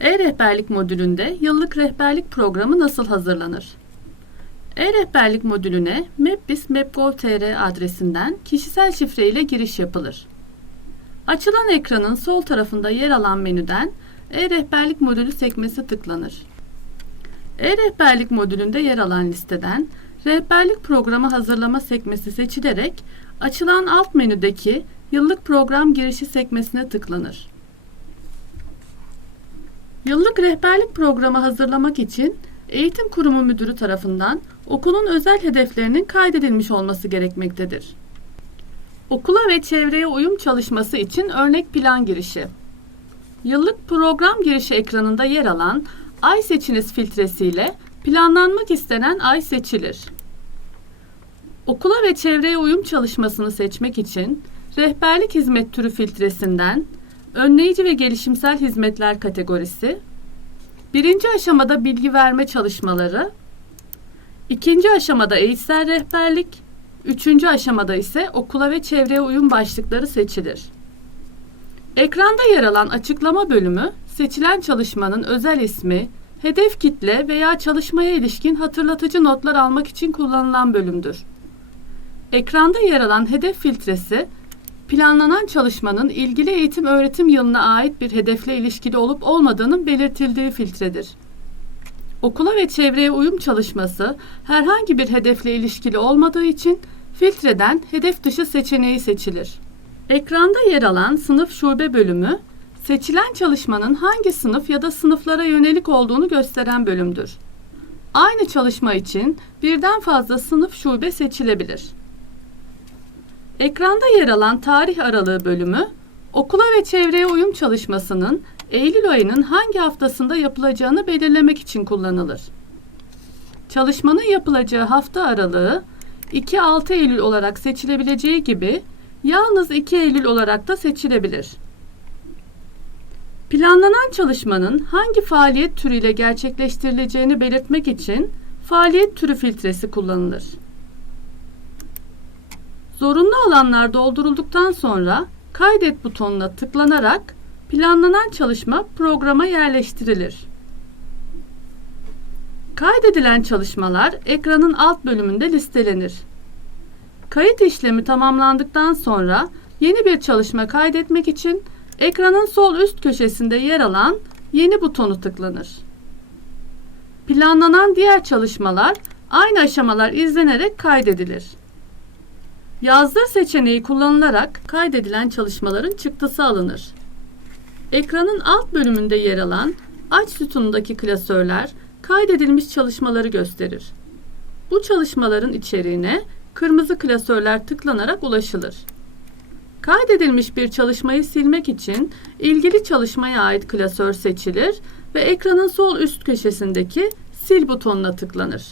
E-Rehberlik modülünde yıllık rehberlik programı nasıl hazırlanır? E-Rehberlik modülüne Map.gov.tr adresinden kişisel şifre ile giriş yapılır. Açılan ekranın sol tarafında yer alan menüden E-Rehberlik modülü sekmesi tıklanır. E-Rehberlik modülünde yer alan listeden Rehberlik programı hazırlama sekmesi seçilerek açılan alt menüdeki Yıllık program girişi sekmesine tıklanır. Yıllık rehberlik programı hazırlamak için eğitim kurumu müdürü tarafından okulun özel hedeflerinin kaydedilmiş olması gerekmektedir. Okula ve çevreye uyum çalışması için örnek plan girişi. Yıllık program girişi ekranında yer alan ay seçiniz filtresiyle planlanmak istenen ay seçilir. Okula ve çevreye uyum çalışmasını seçmek için rehberlik hizmet türü filtresinden önleyici ve gelişimsel hizmetler kategorisi, birinci aşamada bilgi verme çalışmaları, ikinci aşamada eğitsel rehberlik, üçüncü aşamada ise okula ve çevreye uyum başlıkları seçilir. Ekranda yer alan açıklama bölümü, seçilen çalışmanın özel ismi, hedef kitle veya çalışmaya ilişkin hatırlatıcı notlar almak için kullanılan bölümdür. Ekranda yer alan hedef filtresi, planlanan çalışmanın ilgili eğitim öğretim yılına ait bir hedefle ilişkili olup olmadığının belirtildiği filtredir. Okula ve çevreye uyum çalışması herhangi bir hedefle ilişkili olmadığı için filtreden hedef dışı seçeneği seçilir. Ekranda yer alan sınıf şube bölümü, seçilen çalışmanın hangi sınıf ya da sınıflara yönelik olduğunu gösteren bölümdür. Aynı çalışma için birden fazla sınıf şube seçilebilir. Ekranda yer alan tarih aralığı bölümü, okula ve çevreye uyum çalışmasının Eylül ayının hangi haftasında yapılacağını belirlemek için kullanılır. Çalışmanın yapılacağı hafta aralığı 2-6 Eylül olarak seçilebileceği gibi yalnız 2 Eylül olarak da seçilebilir. Planlanan çalışmanın hangi faaliyet türüyle gerçekleştirileceğini belirtmek için faaliyet türü filtresi kullanılır. Zorunlu alanlar doldurulduktan sonra kaydet butonuna tıklanarak planlanan çalışma programa yerleştirilir. Kaydedilen çalışmalar ekranın alt bölümünde listelenir. Kayıt işlemi tamamlandıktan sonra yeni bir çalışma kaydetmek için ekranın sol üst köşesinde yer alan yeni butonu tıklanır. Planlanan diğer çalışmalar aynı aşamalar izlenerek kaydedilir. Yazdır seçeneği kullanılarak kaydedilen çalışmaların çıktısı alınır. Ekranın alt bölümünde yer alan aç sütunundaki klasörler kaydedilmiş çalışmaları gösterir. Bu çalışmaların içeriğine kırmızı klasörler tıklanarak ulaşılır. Kaydedilmiş bir çalışmayı silmek için ilgili çalışmaya ait klasör seçilir ve ekranın sol üst köşesindeki sil butonuna tıklanır.